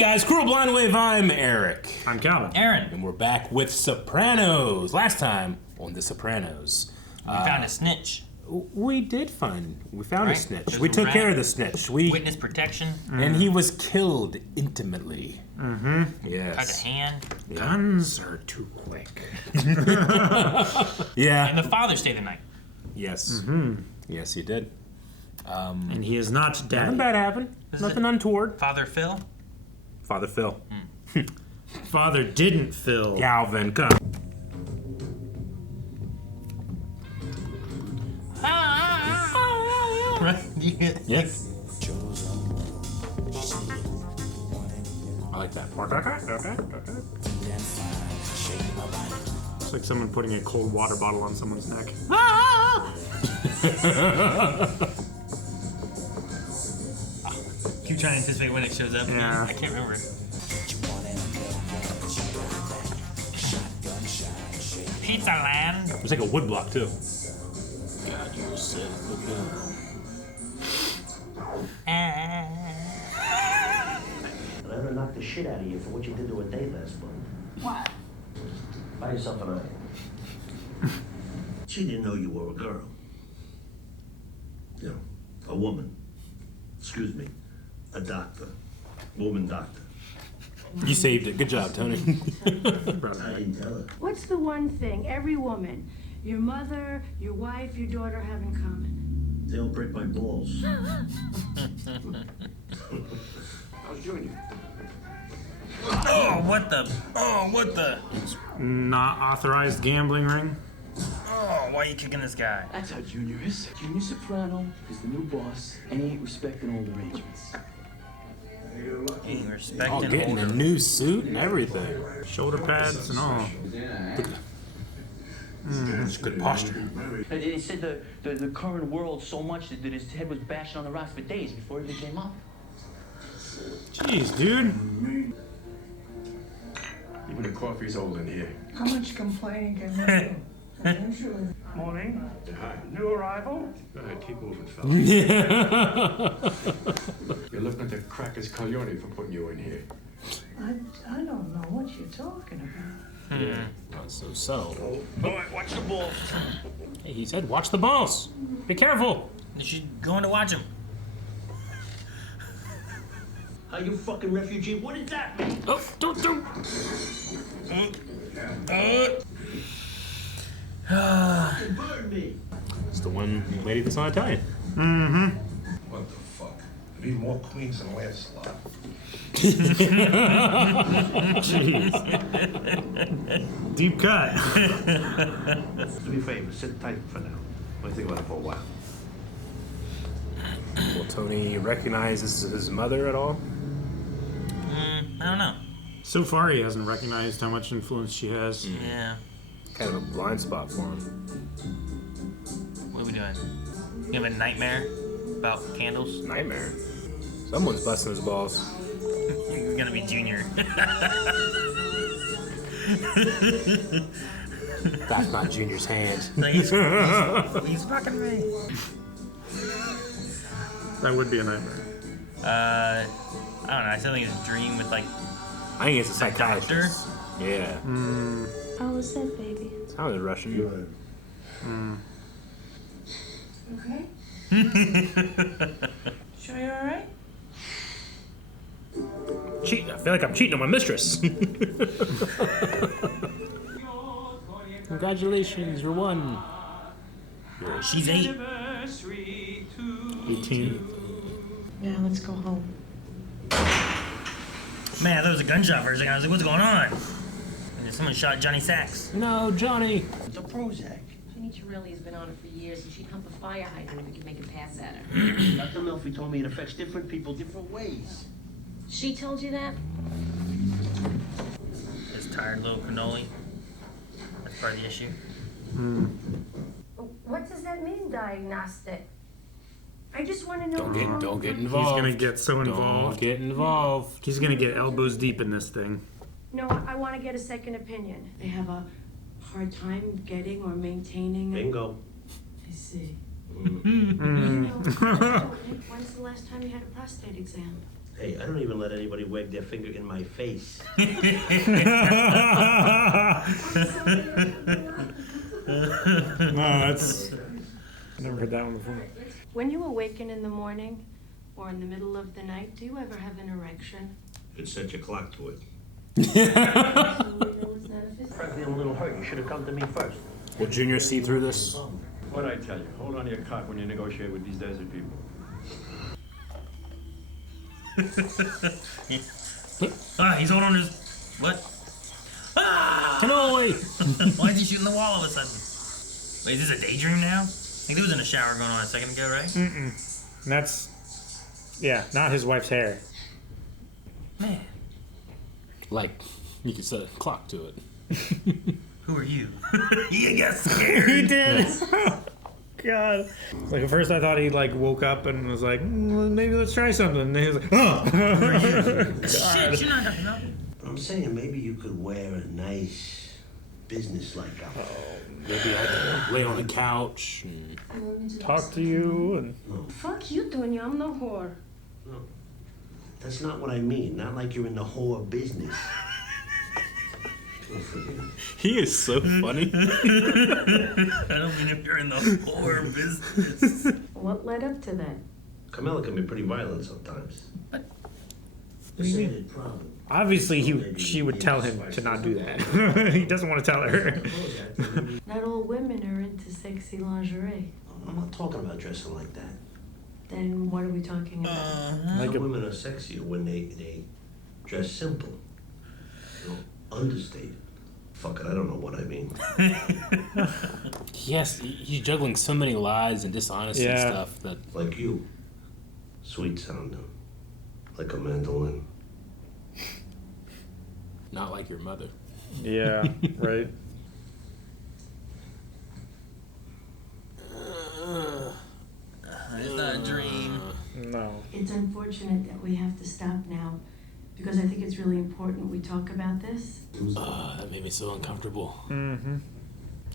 guys, Cruel Blind Wave, I'm Eric. I'm Calvin. Aaron. And we're back with Sopranos. Last time on The Sopranos. We found a snitch. We found a snitch. There's We a took rat. care of the snitch. Witness protection. And he was killed intimately. Mm-hmm. Yes. Cut a hand. Guns are too quick. Yeah. And the father stayed the night. Yes. Mm-hmm. Yes, he did. And he is not dead. Nothing bad happened. Is Nothing it- untoward. Father Phil. Father Phil. Father didn't fill. Calvin, come. Right? Yes. I like that. It's like someone putting a cold water bottle on someone's neck. Keep trying to anticipate when it shows up. Yeah. I can't remember. Pizza Land. It's like a wood block, too. God, you said And I'm gonna knock the shit out of you for what you did to a date last month. What? Buy yourself an eye. She didn't know you were a girl. You know, a woman. Excuse me, a doctor. Woman doctor. You saved it. Good job, Tony. I didn't tell her. What's the one thing every woman, your mother, your wife, your daughter have in common? They don't break my balls. How's Junior? Oh, what the? Not authorized gambling ring. Oh, why are you kicking this guy? That's how Junior is. Junior Soprano is the new boss, and he ain't respecting old arrangements. Ain't Oh, respecting getting a older. new suit and everything. Shoulder pads and all. Look at that. It's good posture. They said the current world so much that his head was bashing on the rocks for days before it became up. Jeez, dude. Even the coffee's old in here. How much complaining can you do? Eventually. Morning. Hi. New arrival? Go ahead, keep moving, fella. You're looking at the crackers Caglione for putting you in here. I don't know what you're talking about. So. Boy, watch the balls. Hey, he said, watch the balls. Be careful. You should go in to watch him. Are you fucking refugee? What did that mean? Oh, don't. Fucking burn me. It's the one lady that's not Italian. Mm-hmm. What the fuck? I need more queens than Lancelot. Jeez. Deep cut. Do me a favor, sit tight for now. Let me think about it for a while. Will Tony recognize this is his mother at all? I don't know. So far, he hasn't recognized how much influence she has. Yeah. Kind of a blind spot for him. What are we doing? You have a nightmare about candles? Nightmare. Someone's busting his balls. You're gonna be Junior. That's not Junior's hand. Like, he's fucking me. That would be a nightmare. I don't know. I still think it's a dream with like. I think it's a psychiatrist. Yeah. How was that, baby? Sounded Russian. Okay? Sure you're all right? Cheat. I feel like I'm cheating on my mistress. Congratulations, you're one. She's 8. 18. Now let's go home. Man, I thought it was a gunshot for a second. I was like, what's going on? And then someone shot Johnny Sacks. No, Johnny. It's a Prozac. Jenny Torelli has been on it for years, and she'd hump a fire hydrant if we could make a pass at her. Dr. Melfi told me it affects different people different ways. She told you that? This tired little cannoli. That's part of the issue. What does that mean, diagnostic? I just want to know. Don't get He's involved. gonna get so Don't involved. get involved. He's gonna get elbows deep in this thing. No, I want to get a second opinion. They have a hard time getting or maintaining. Bingo. I see. Mm. When's the last time you had a prostate exam? Hey, I don't even let anybody wag their finger in my face. No, that's... I never heard that one before. When you awaken in the morning or in the middle of the night, do you ever have an erection? Could set your clock to it. Frankly, I'm a little hurt. You should have come to me first. Will Junior see through this? What'd I tell you? Hold on to your cock when you negotiate with these desert people. He's holding on his... What? Ah! Cannoli! Why is he shooting the wall all of a sudden? Wait, is this a daydream now? I think there was in a shower going on a second ago, right? Mm-mm. And that's... Yeah, not his wife's hair. Man. Like, you could set a clock to it. Who are you? He got scared. He did. Oh, God. Like at first I thought he like woke up and was like, maybe let's try something. And he was like, oh. Shit, you're not talking about. I'm saying maybe you could wear a nice business-like outfit. Maybe I could lay on a couch and Talk to you and... Fuck you, Tonya. I'm no whore. No. That's not what I mean. Not like you're in the whore business. he is so funny. I don't mean if you're in the horror business. What led up to that? Camilla can be pretty violent sometimes. What? Decided problem. Obviously she would tell him to not do that. He doesn't want to tell her. Not all women are into sexy lingerie. I'm not talking about dressing like that. Then what are we talking about? Like Some women are sexier when they dress simple. You know, understated. Fuck it, I don't know what I mean. Yes, he's juggling so many lies and dishonesty and stuff that... Like you. Sweet sounding. Like a mandolin. Not like your mother. Yeah, right. It's not a dream. No. It's unfortunate that we have to stop now because I think it's really important we talk about this. That made me so uncomfortable. Mm-hmm.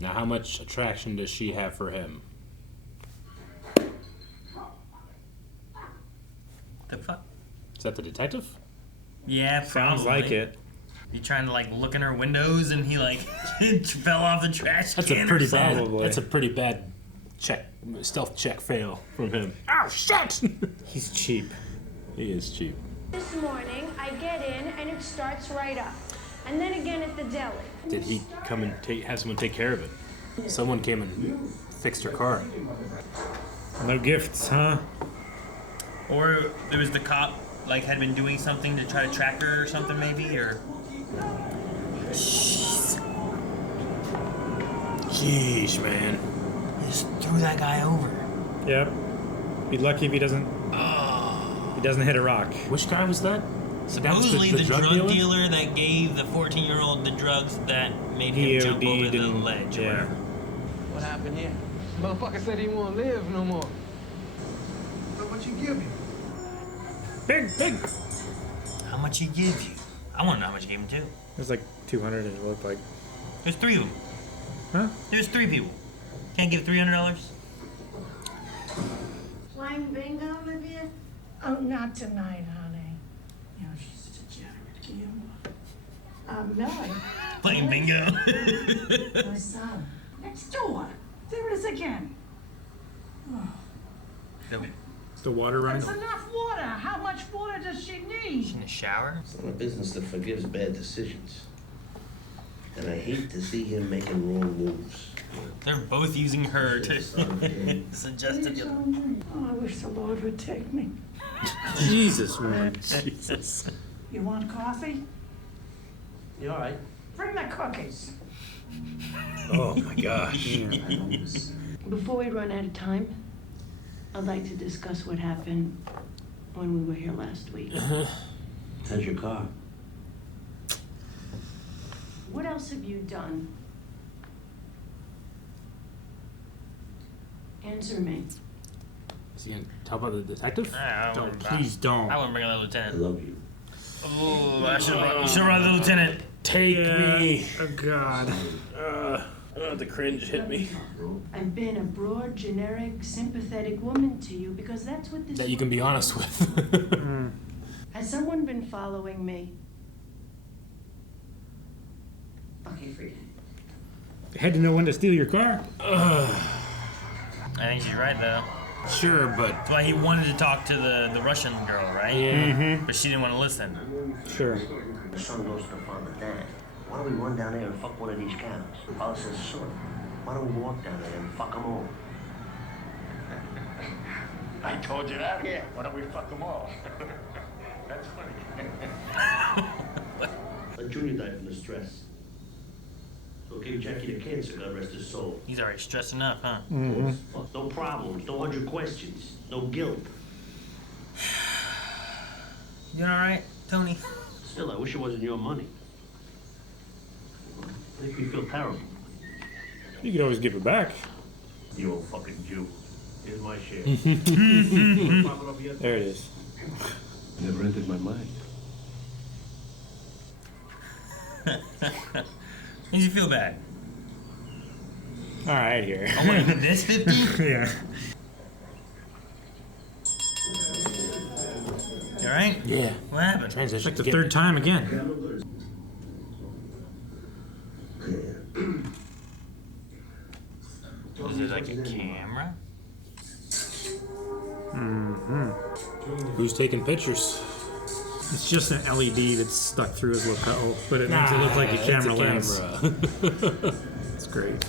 Now, how much attraction does she have for him? The fuck? Is that the detective? Yeah, probably. Sounds like it. You trying to like look in her windows and he like fell off the trash That's can a pretty or something? bad. That's a pretty bad stealth check fail from him. Oh shit! He's cheap. He is cheap. This morning, I get in and it starts right up. And then again at the deli. Did he come and have someone take care of it? Someone came and fixed her car. No gifts, huh? Or there was the cop like had been doing something to try to track her or something maybe, or... Jeez. Sheesh, man. Just threw that guy over. Yep. Be lucky if he doesn't... He doesn't hit a rock. Which guy was that? Supposedly the the drug dealer? dealer that gave the 14-year-old the drugs that made him jump over the ledge. Yeah. What happened here? Motherfucker said he won't live no more. So what you give him? Big. How much he give you? I want to know how much he gave him too. It was like 200 it looked like. There's 3 of them. Huh? There's 3 people. Can't give $300? Playing bingo, Olivia? Oh, not tonight, honey. You know, she's such a degenerate, Millie. Playing bingo. My son. Next door. There it is again. Oh. Is the water running? That's enough water. How much water does she need? In the shower? It's not a business that forgives bad decisions. And I hate to see him making wrong moves. They're both using her to suggest to the other. Oh, I wish the Lord would take me. Jesus, man. Jesus. You want coffee? You all right? Bring the cookies. Oh my gosh. Before we run out of time, I'd like to discuss what happened when we were here last week. How's your car? What else have you done? Answer me. Is he gonna tell about the detective? Don't, please don't. I wouldn't bring the I lieutenant. love you. Oh, I should have brought the lieutenant. Take me. Oh God. The cringe hit me. I've been a broad, generic, sympathetic woman to you because that's what this... That you can be honest with. Has someone been following me? Okay, forget it. They had to know when to steal your car. I think she's right, though. Sure, but That's why he wanted to talk to the Russian girl, right? yeah. But she didn't want to listen. Sure. The son goes to the father, Dad, why don't we run down there and fuck one of these cows? Father says, son, why don't we walk down there and fuck them all? I told you that. Yeah. Why don't we fuck them all? That's funny. Junior died from the stress. So gave Jackie the cancer, God rest his soul. He's already stressed enough, huh? Fuck, no problems, no 100 questions, no guilt. You all right, Tony? Still, I wish it wasn't your money. Makes me feel terrible. You could always give it back. You old fucking Jew. Here's my share. There it is. Never entered my mind. Makes you feel bad. All right, here. Oh, what, even this 50? Yeah. You all right? Yeah. What happened? Transition. It's like the third time again. Is it like a camera? Who's taking pictures? It's just an LED that's stuck through his lapel, but it makes it look like a It's camera lens. camera. It's great.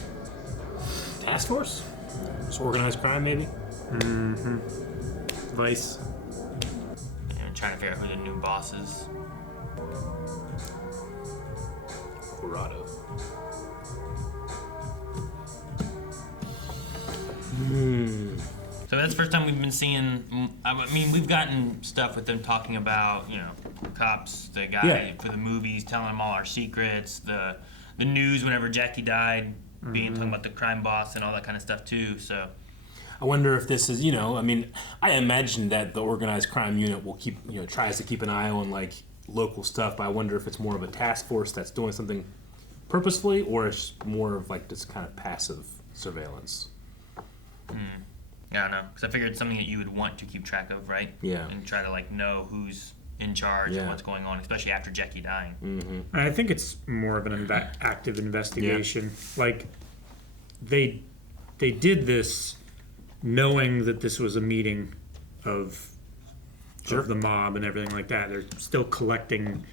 Task force? It's organized crime, maybe? Vice. Yeah, trying to figure out who the new boss is. Corrado. So that's the first time we've been seeing. I mean, we've gotten stuff with them talking about, you know, cops, the guy for the movies, telling them all our secrets, the news whenever Jackie died, talking about the crime boss and all that kind of stuff too. So I wonder if this is, you know, I mean, I imagine that the organized crime unit will keep, you know, tries to keep an eye on like local stuff, but I wonder if it's more of a task force that's doing something purposefully, or it's more of like this kind of passive surveillance. yeah, I know, because I figured it's something that you would want to keep track of, right? Yeah. And try to like know who's in charge and what's going on, especially after Jackie dying. I think it's more of an active investigation. Like they did this knowing that this was a meeting of the mob and everything like that. They're still collecting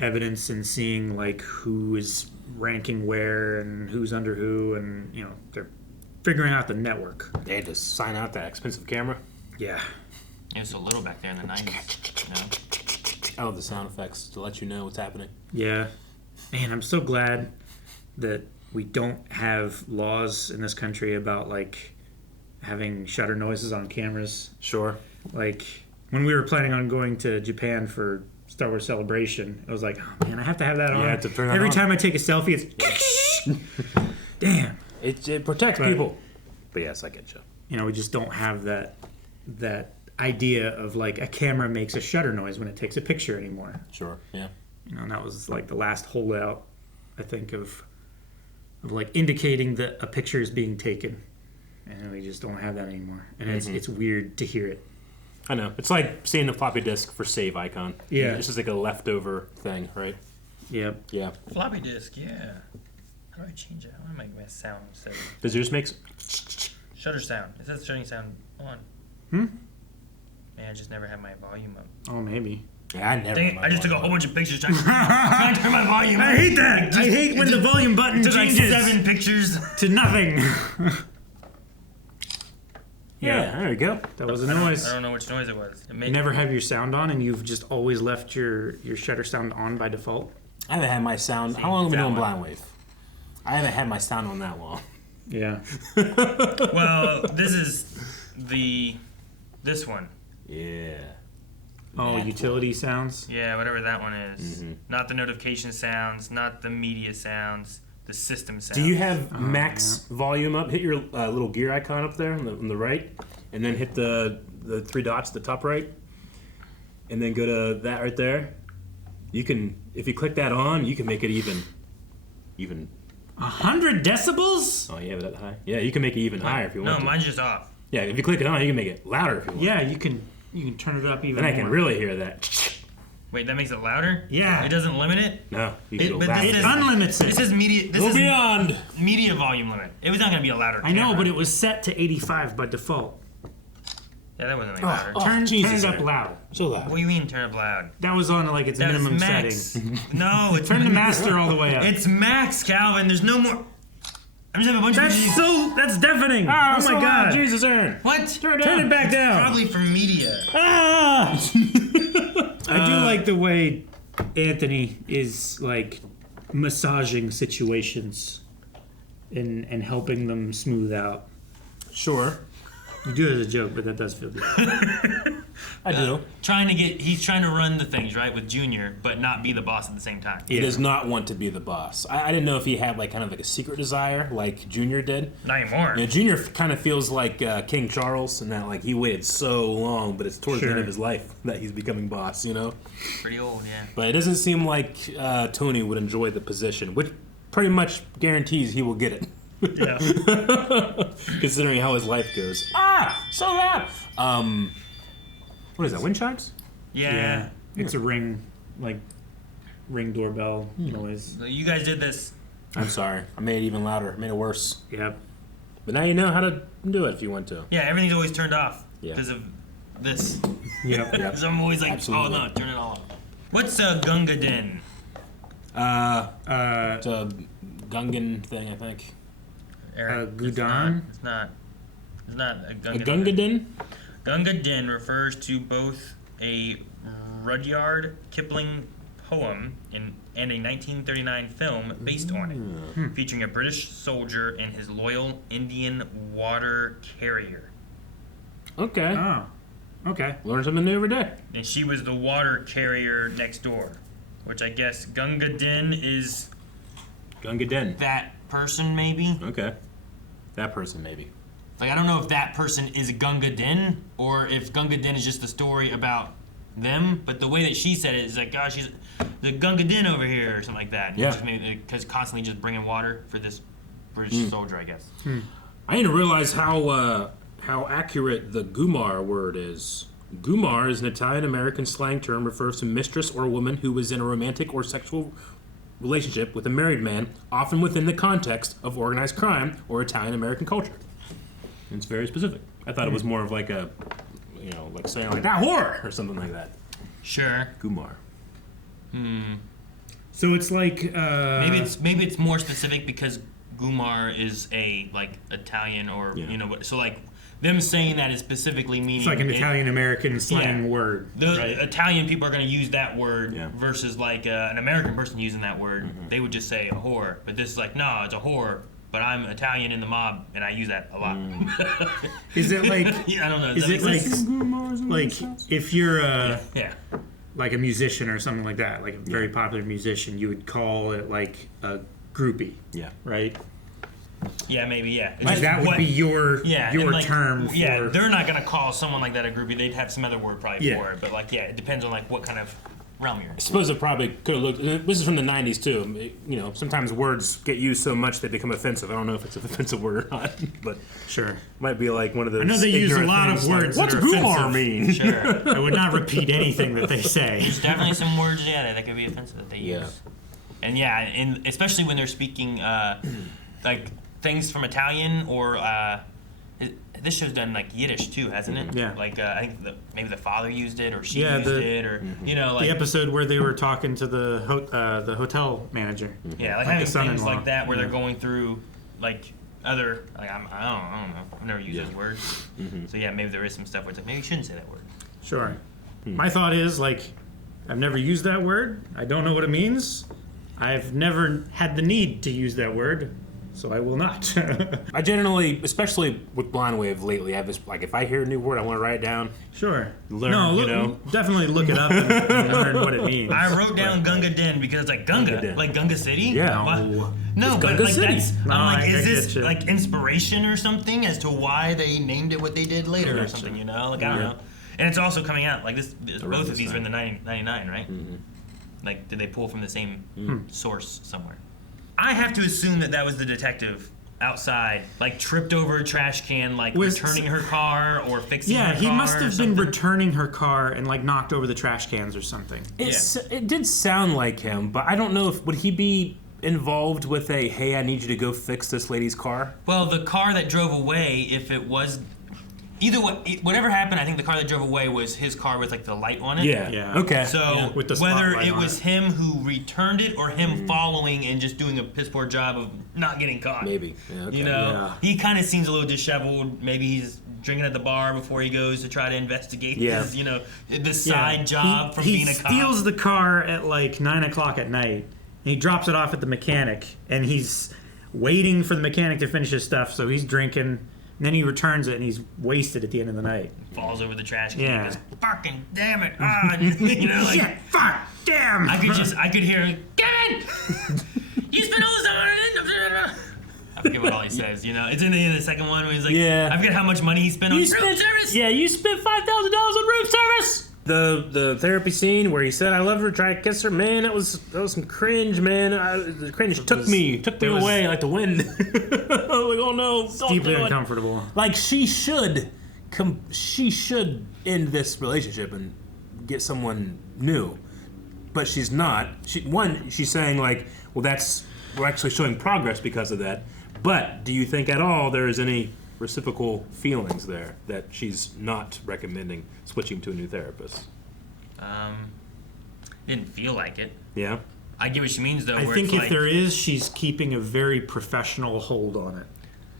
evidence and seeing like who is ranking where and who's under who, and you know, they're figuring out the network. They had to sign out that expensive camera. Yeah. It was so little back there in the 90s. You know? I love the sound effects to let you know what's happening. Yeah. Man, I'm so glad that we don't have laws in this country about like having shutter noises on cameras. Sure. Like when we were planning on going to Japan for Star Wars Celebration, I was like, oh man, I have to have that on. You have to turn that Every on. time I take a selfie, it's damn. It protects people. But yes, I get you. You know, we just don't have that idea of like a camera makes a shutter noise when it takes a picture anymore. Sure. Yeah. You know, and that was like the last holdout, I think, of like indicating that a picture is being taken, and we just don't have that anymore. And it's weird to hear it. I know. It's like seeing the floppy disk for save icon. Yeah. It's just like a leftover thing, right? Yep. Yeah. Floppy disk, yeah. How do I change it? How do I make my sound setting? Does yours make... Shutter sound. It says shutting sound on. Hmm? Man, I just never had my volume up. Oh, maybe. Yeah, I never... Dang it, I just took a whole bunch of pictures trying to turn my volume up. I hate that! I hate when the volume button Took like changes 7 pictures. to nothing. Yeah, there you go. That was a noise. I don't know which noise it was. It You made never have your sound on, and you've just always left your shutter sound on by default? I haven't had my sound... How long have we that been doing one. Blind Wave? I haven't had my sound on that long. Yeah. Well, this is this one. Yeah. Oh, That utility sounds? Yeah, whatever that one is. Not the notification sounds, not the media sounds, the system sounds. Do you have max volume up? Hit your little gear icon up there on the right, and then hit the 3 dots at the top right, and then go to that right there. You can, if you click that on, you can make it even. 100 decibels? Oh, you have it that high? Yeah, you can make it even higher if you want No, to. mine's just off. Yeah, if you click it on, you can make it louder if you want. Yeah, you can You can turn it up even Then more. I can really hear that. Wait, that makes it louder? Yeah. It doesn't limit it? No, you can go But loud. this is unlimits it. This is media. This Go is beyond. media volume limit. It was not going to be a louder. I know, camera. but it was set to 85 by default. Yeah, that wasn't any louder. Turn Jesus, it up Aaron. loud. So loud. What do you mean turn up loud? That was on like its That minimum was max. setting. No, it's Turn the master all the way up. It's max, Calvin. There's no more. I'm just having a bunch of. That's deafening. Ah, oh so my loud. god. Jesus, Aaron. What? Turn Turn it back down. Probably for media. Ah! I do like the way Anthony is like massaging situations and helping them smooth out. Sure. You do it as a joke, but that does feel good. I do. He's trying to run the things, right, with Junior, but not be the boss at the same time. He does not want to be the boss. I didn't know if he had like kind of like a secret desire, like Junior did. Not anymore. You know, Junior kind of feels like King Charles, and that like he waited so long, but it's towards the end of his life that he's becoming boss. You know. Pretty old, yeah. But it doesn't seem like Tony would enjoy the position, which pretty much guarantees he will get it. Yeah. Considering how his life goes. Ah, so loud. What is that? Wind chimes? Yeah. It's a ring doorbell noise. So you guys did this. I'm sorry. I made it even louder. I made it worse. Yep. But now you know how to do it if you want to. Yeah, everything's always turned off Yeah. because of this. Yep. Yep. So I'm always like, Absolutely. oh no, turn it all off. What's Gunga Din? It's a Gungan thing, I think. Eric, Gudan? It's not a A Gunga. Gunga Din? Gunga Din refers to both a Rudyard Kipling poem and a 1939 film based on it, featuring a British soldier and his loyal Indian water carrier. Okay. Oh. Okay. Learn something new every day. And she was the water carrier next door, which I guess Gunga Din is Gunga Din. that person, maybe? Okay. That person, maybe. Like, I don't know if that person is Gunga Din or if Gunga Din is just a story about them, but the way that she said it is like, gosh, she's the Gunga Din over here or something like that. Yeah. Because constantly just bringing water for this British soldier, I guess. I didn't realize how accurate the Gumar word is. Gumar is an Italian-American slang term refers to mistress or woman who was in a romantic or sexual relationship with a married man, often within the context of organized crime or Italian-American culture. It's very specific. I thought it was more of like a, like saying like that whore or something like that. Sure. Gumar. So it's like Maybe it's more specific because Gumar is a like Italian or so like them saying that is specifically meaning it's like an Italian American slang word. The right? Italian people are going to use that word Yeah. versus like an American person using that word. They would just say a whore, but this is like no, it's a whore. But I'm Italian in the mob, and I use that a lot. Is it like? Yeah, I don't know. Is it like if you're yeah. like a musician or something like that, like a very popular musician, you would call it like a groupie, Yeah. right? Yeah, maybe, yeah. It's Like just that would what- be your and, like, term for. Yeah, they're not going to call someone like that a groupie. They'd have some other word probably Yeah. for it. But, like, yeah, it depends on, like, what kind of realm you're in. I suppose it probably could have looked. This is from the '90s too. Sometimes words get used so much they become offensive. I don't know if it's an offensive word or not, but Sure. might be like one of those. I know they use a ignorant lot of things like, words What's that are Gumar offensive." mean? Sure. I would not repeat anything that they say. There's definitely some words, yeah, that could be offensive that they use. Yeah. And, yeah, and especially when they're speaking, like, things from Italian or... this show's done like Yiddish too, hasn't it? Yeah. Like I think maybe the father used it or she Yeah, used it or like the episode where they were talking to the hotel manager. yeah, like the having things son-in-law. like that where they're going through like other like I don't know. I've never used those words. So yeah, maybe there is some stuff where it's like maybe you shouldn't say that word. Sure. My thought is like, I've never used that word. I don't know what it means. I've never had the need to use that word. So I will not. I generally, especially with Blind Wave lately, I have this like if I hear a new word, I want to write it down. Sure. Learn, definitely look it up and learn what it means. I wrote down Gunga Din because it's like Gunga Din. like Gunga City. Yeah. What? No, It's but Gunga like City. that's No, I'm like, I is get this you. like inspiration or something as to why they named it what they did later or something? You know, like I don't know. And it's also coming out like this. Both of these are in the 99, right? Like, did they pull from the same source somewhere? I have to assume that was the detective outside, like tripped over a trash can, like returning her car or fixing her car. Yeah, he must have been something. returning her car and like knocked over the trash cans or something. It did sound like him, but I don't know if would he be involved with a hey, I need you to go fix this lady's car? Well, the car that drove away, if it was either way, whatever happened, I think the car that drove away was his car with like the light on it. Yeah. Okay. So with the whether spotlight it on was him who returned it or him following and just doing a piss poor job of not getting caught. Maybe. Yeah, okay. You know, he kind of seems a little disheveled. Maybe he's drinking at the bar before he goes to try to investigate his, you know, the side job from being a cop. He steals the car at like 9 o'clock at night. And he drops it off at the mechanic, and he's waiting for the mechanic to finish his stuff. So he's drinking, and then he returns it, and he's wasted at the end of the night. Falls over the trash can. Yeah. And goes, fucking damn it! Ah, you know, like shit, fuck, damn. I could hear him. Kevin, you spent all this time on it. I forget what all he says. You know, it's in the second one where he's like, I forget how much money he spent on room service. Yeah, you spent $5,000 on room service. The therapy scene where he said I loved her, tried to kiss her, man, that was some cringe, man. The cringe took me away like the wind. I was like, oh no, it's deeply uncomfortable. Like she should end this relationship and get someone new, but she's not. She's saying like, well, we're actually showing progress because of that. But do you think at all there is any reciprocal feelings there that she's not recommending switching to a new therapist? Didn't feel like it. Yeah. I get what she means though. I where think it's if like, there is, she's keeping a very professional hold on it.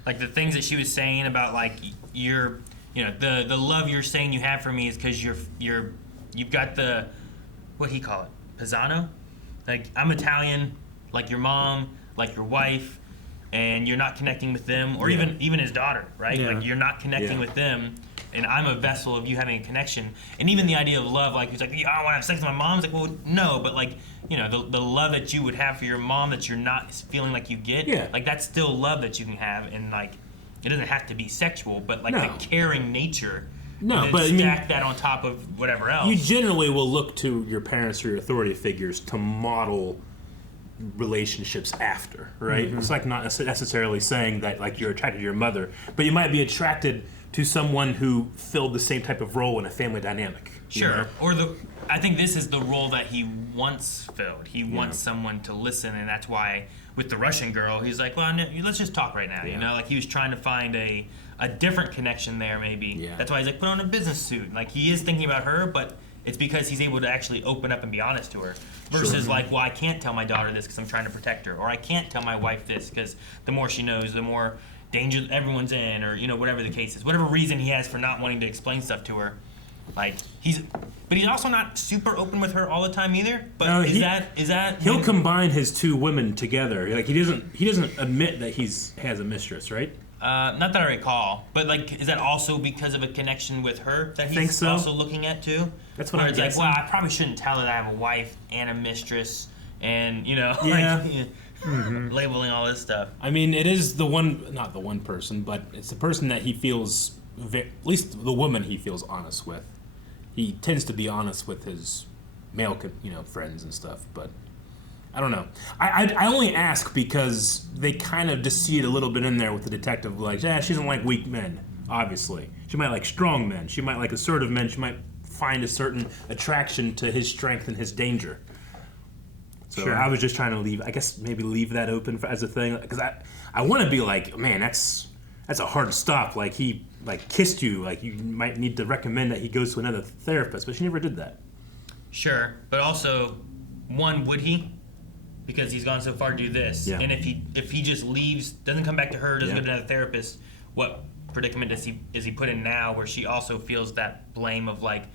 like the things that she was saying about like the love you're saying you have for me is because you've got the, what he call it, Pisano? Like I'm Italian, like your mom, like your wife, and you're not connecting with them, or even his daughter, right? Yeah. Like you're not connecting with them, and I'm a vessel of you having a connection. And even the idea of love, like he's like, I want to have sex with my mom. It's like, well, no, but like, you know, the love that you would have for your mom that you're not feeling like you get, like that's still love that you can have, and like it doesn't have to be sexual, but like the caring nature. No, but stack that on top of whatever else. You generally will look to your parents or your authority figures to model relationships after, right? It's like not necessarily saying that like you're attracted to your mother, but you might be attracted to someone who filled the same type of role in a family dynamic. Sure. You know? Or I think this is the role that he once filled. He wants someone to listen, and that's why with the Russian girl, he's like, well, no, let's just talk right now. You know, like he was trying to find a different connection there, maybe. Yeah. That's why he's like, put on a business suit. Like he is thinking about her, but it's because he's able to actually open up and be honest to her. Versus like, well, I can't tell my daughter this because I'm trying to protect her, or I can't tell my wife this because the more she knows, the more danger everyone's in, or you know, whatever the case is, whatever reason he has for not wanting to explain stuff to her. Like he's also not super open with her all the time either. But no, is that he'll combine his two women together? Like he doesn't admit that he has a mistress, right? Not that I recall, but like, is that also because of a connection with her that he's also looking at too? That's what I'm guessing. Like, well, I probably shouldn't tell her that I have a wife and a mistress, and you know, labeling all this stuff. I mean, it is not the one person, but it's the person that he feels, at least the woman he feels honest with. He tends to be honest with his male, friends and stuff, but I don't know. I only ask because they kind of just see it a little bit in there with the detective, like, she doesn't like weak men, obviously. She might like strong men. She might like assertive men. She might find a certain attraction to his strength and his danger. So I was just trying to leave that open as a thing, because I want to be like, man, that's a hard stop. Like he kissed you. Like you might need to recommend that he goes to another therapist, but she never did that. Sure, but also, would he? Because he's gone so far to do this, and if he just leaves, doesn't come back to her, doesn't go to another therapist, what predicament is he put in now, where she also feels that blame of like,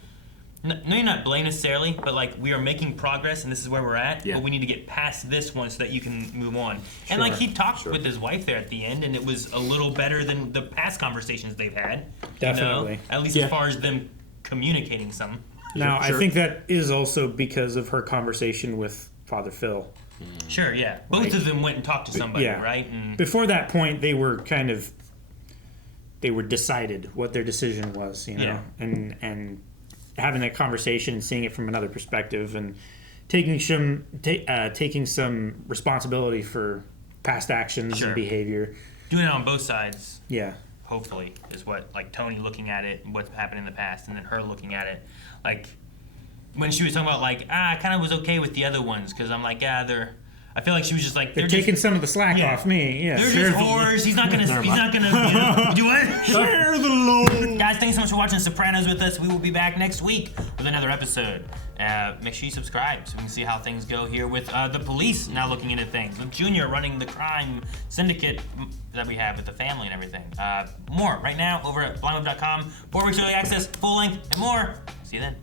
no, you're not blame necessarily, but like we are making progress and this is where we're at, but we need to get past this one so that you can move on. And like he talked with his wife there at the end, and it was a little better than the past conversations they've had. Definitely, you know? At least as far as them communicating something. Now, I think that is also because of her conversation with Father Phil. Sure, yeah. Both of them went and talked to somebody, right? And before that point, they were decided what their decision was, you know, and having that conversation and seeing it from another perspective and taking some responsibility for past actions and behavior. doing it on both sides. Yeah. Hopefully, is what, like, Tony looking at it, what's happened in the past, and then her looking at it. Like, when she was talking about, like, I kind of was okay with the other ones, because I'm like, I feel like she was just like, They're taking some of the slack Yeah. off me. Yeah. they're just whores. He's not gonna, do what? Share the load. Guys, thanks so much for watching Sopranos with us. We will be back next week with another episode. Make sure you subscribe so we can see how things go here with the police now looking into things, with Junior running the crime syndicate that we have with the family and everything. More right now over at blindweb.com. 4 weeks early access, full length, and more. See you then.